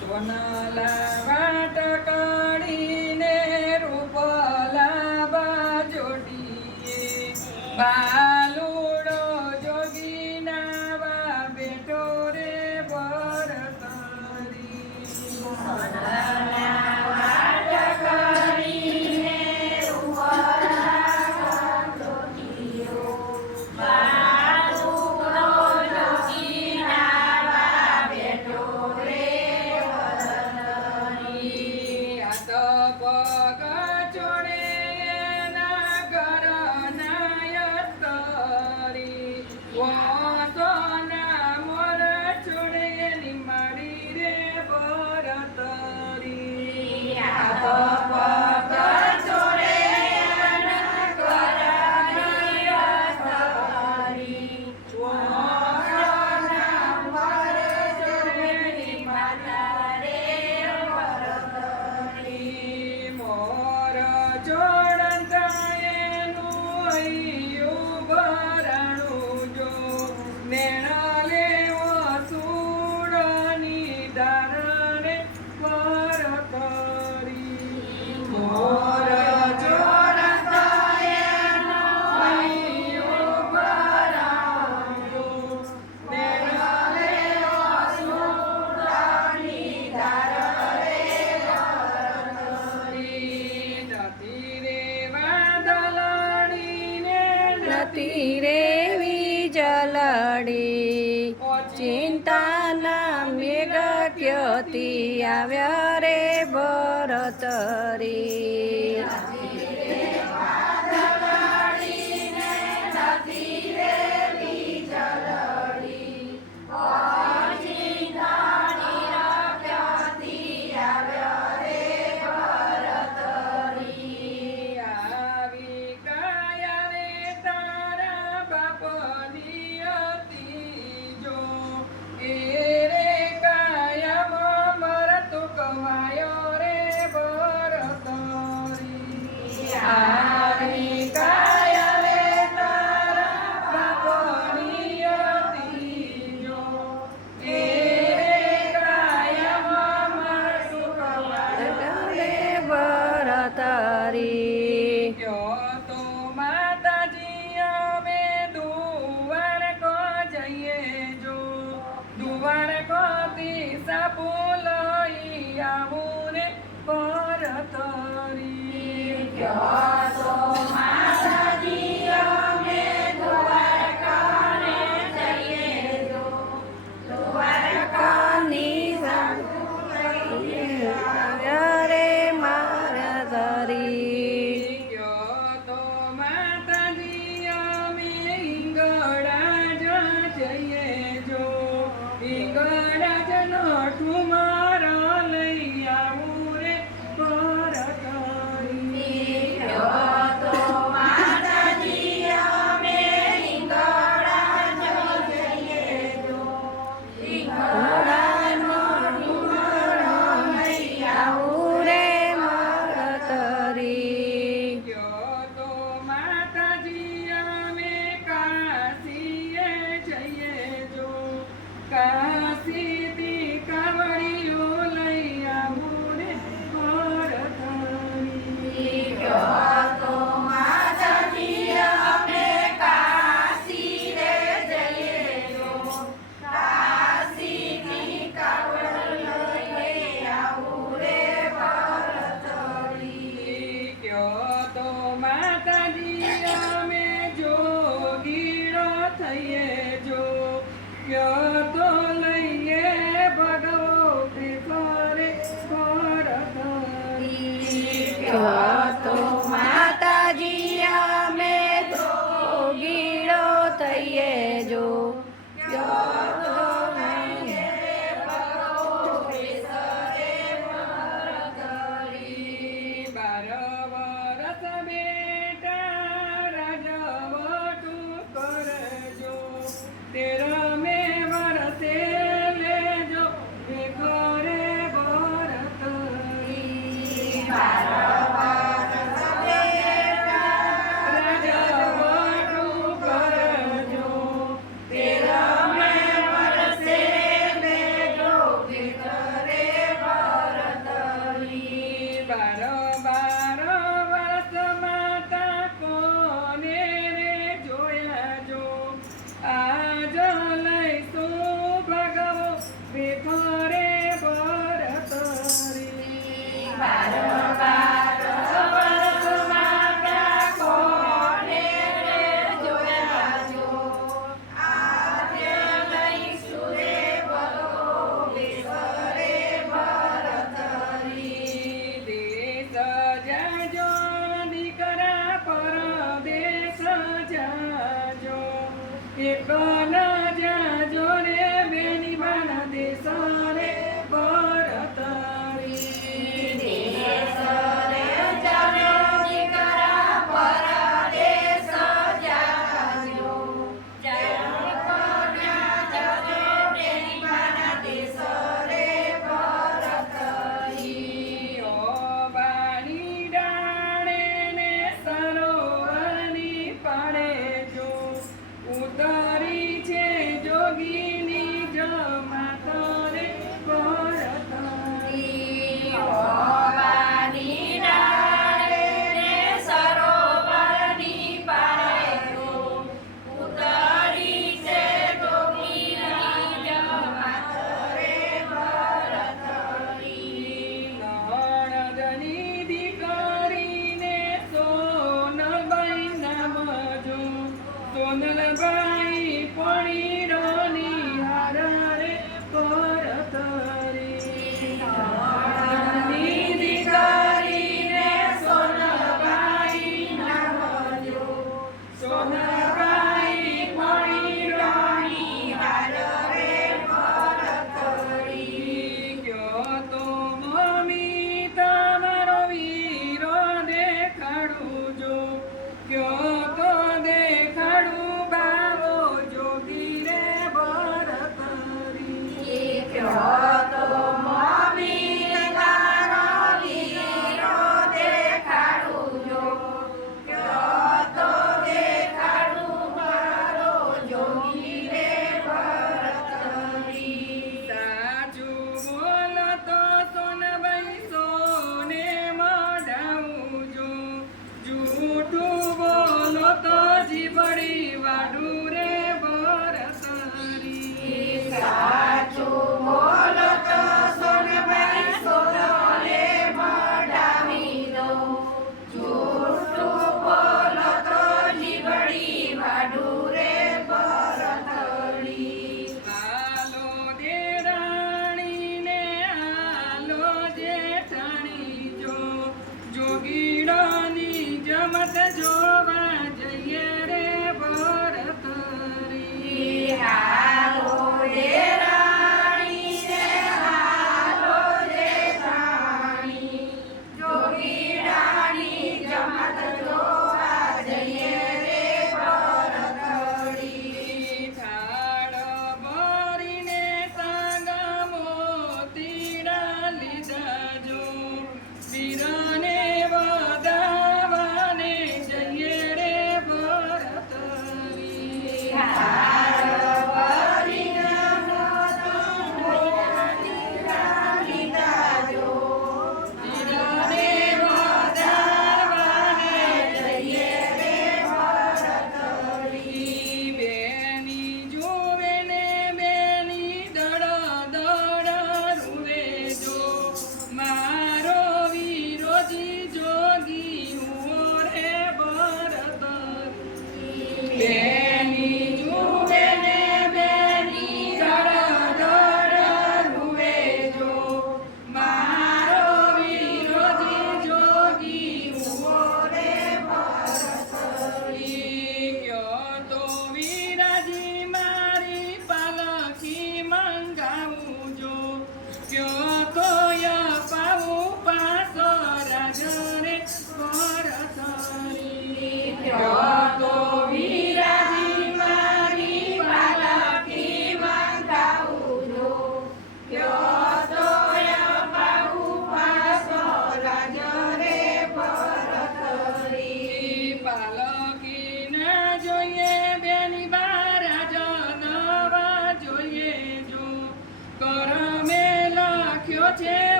સોના લાવા પીરે વિજલડી ચિંતાના મેઘ ક્યોતિ આવ્યા રે ભરતરી তারে ગરાજનો ઠુમા